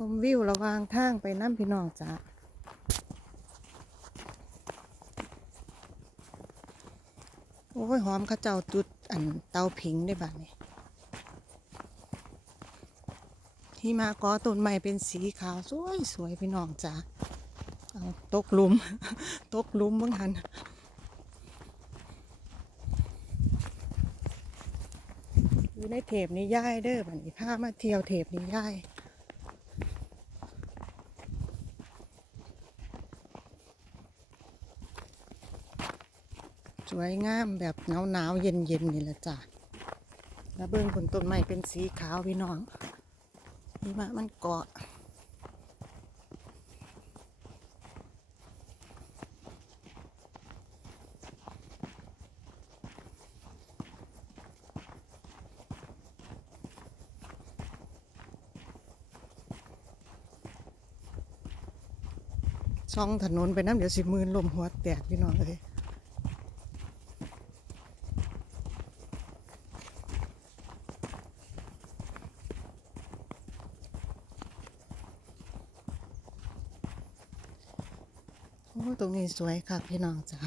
ชมวิวระวางทางไปน้ำพี่น้องจ้าโอ้ยหอมข้าเจ้าจุดอันเตาผิงได้บ้างนี้ที่มากอต้นไม้เป็นสีขาว สวยสวยพี่น้องจ้าเอาตกลุม ตกลุมบ้างหันอยู่ในเทปนี้ย่ายเด้อบัดนี้พามาเที่ยวเทปนี้ย่าย สวยงามแบบหนาวหนาวๆเย็นเย็นๆนี่แหละจ้ะแล้วเบื้องบนต้นไม้เป็นสีขาวพี่น้องนี่มามันเกาะช่องถนนไปน้ำเดี๋ยวสิมืนลมหัวแตกพี่น้องเลย ตรงนี้สวยค่ะพี่น้องจ้ะ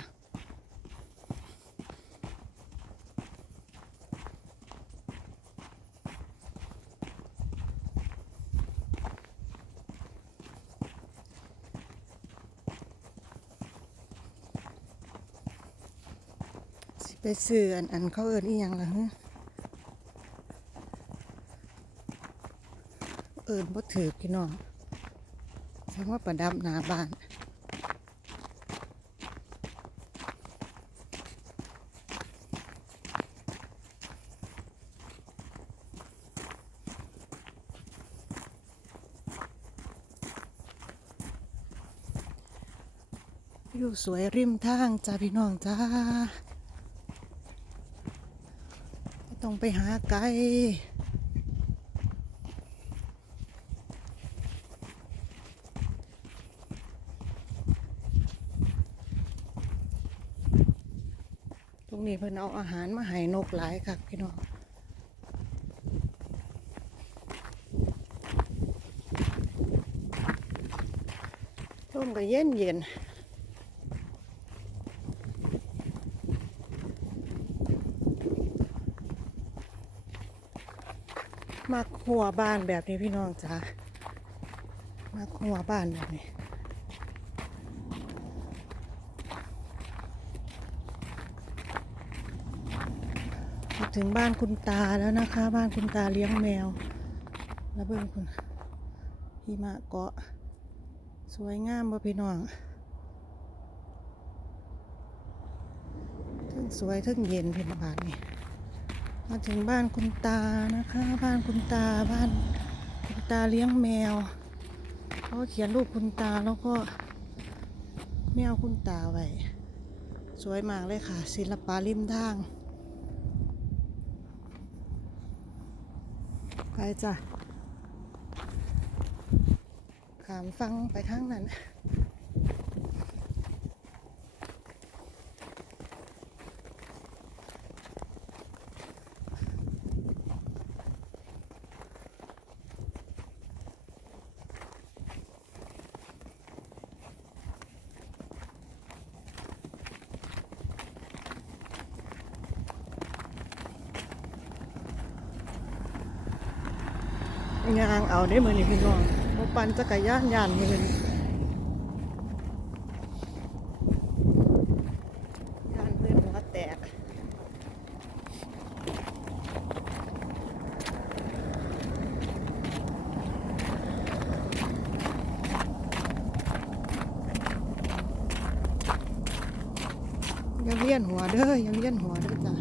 ไปซื้ออันอันเขาเอินอีหยังล่ะฮะเอินบ่ถือพี่น้องแสดงว่าประดับหน้าบ้าน อยู่สวยริมทางจ้าพี่น้องจ้าต้องไปหาไกลตรงนี้เพิ่นเอาอาหารมาให้นกหลายค่ะพี่น้องลมก็เย็นเย็น มักหัวบ้านแบบนี้พี่น้องจ้ามักหัวบ้านแบบนี้ถึงบ้านคุณตาแล้วนะคะ บ้านคุณตาเลี้ยงแมว แล้วเบิ่งคุณหิมะเกาะ สวยงามบ่พี่น้องทั้งสวยทั้งเย็นพี่น้องบ้านนี่ มาถึงบ้านคุณตานะคะ บ้านคุณตาบ้านคุณตาเลี้ยงแมวเขาเขียนรูปคุณตาแล้วก็แมวคุณตาไว้สวยมากเลยค่ะ ศิลปะริมทางไปจ้ะขามฟังไปทางนั้น ยางเอาได้มือนี่พี่น้องบ่ปั่นจักรยานยานมือนยานมือหัวแตกย่าเวียนหัวเด้อย่าเวียนหัวเด้อจ้ะ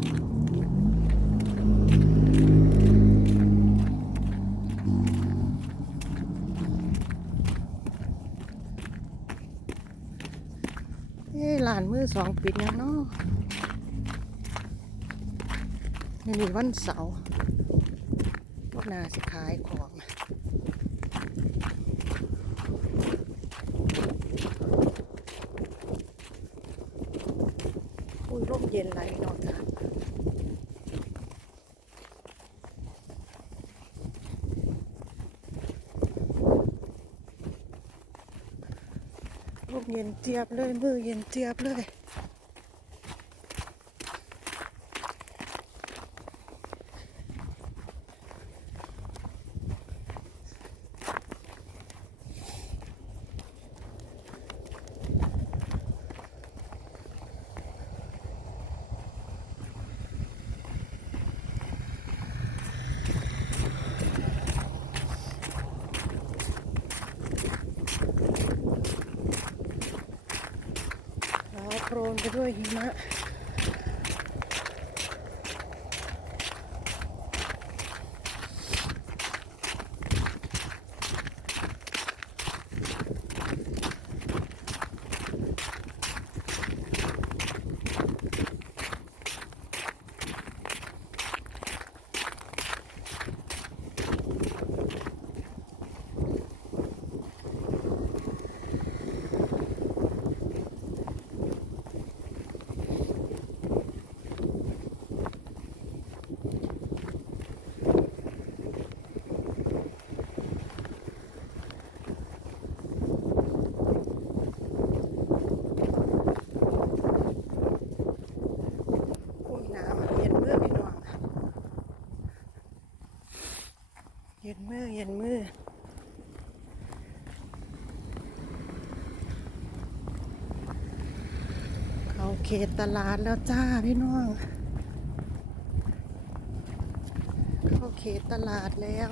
เออสองปิดยังเนาะนี่นี่วันเสาร์พวกนาสิขายของอุ้ยร่มเย็นไรเนาะค่ะ เย็นเจี๊ยบเลยมือเย็นเจี๊ยบเลย แล้ว โครนไปด้วยหิมะ โอ้ยน้ำเย็นมือพี่น้อง เย็นมือเย็นมือเข้าเขตตลาดแล้วจ้าพี่น้อง เข้าเขตตลาดแล้ว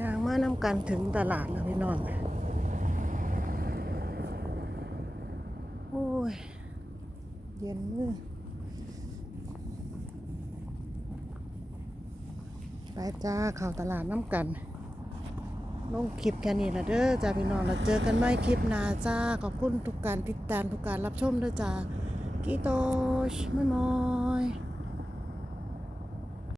ยางมาน้ำกันถึงตลาดแล้วพี่น้องโอ้ย เย็นมือไปจ้าเข้าตลาดน้ำกัน ลงคลิปแค่นี้ละเด้อจ้าพี่น้องเราเจอกันใหม่คลิปหน้าจ้า ขอบคุณทุกการติดตามทุกการรับชมเด้อจ้ากีโตชไม่มอย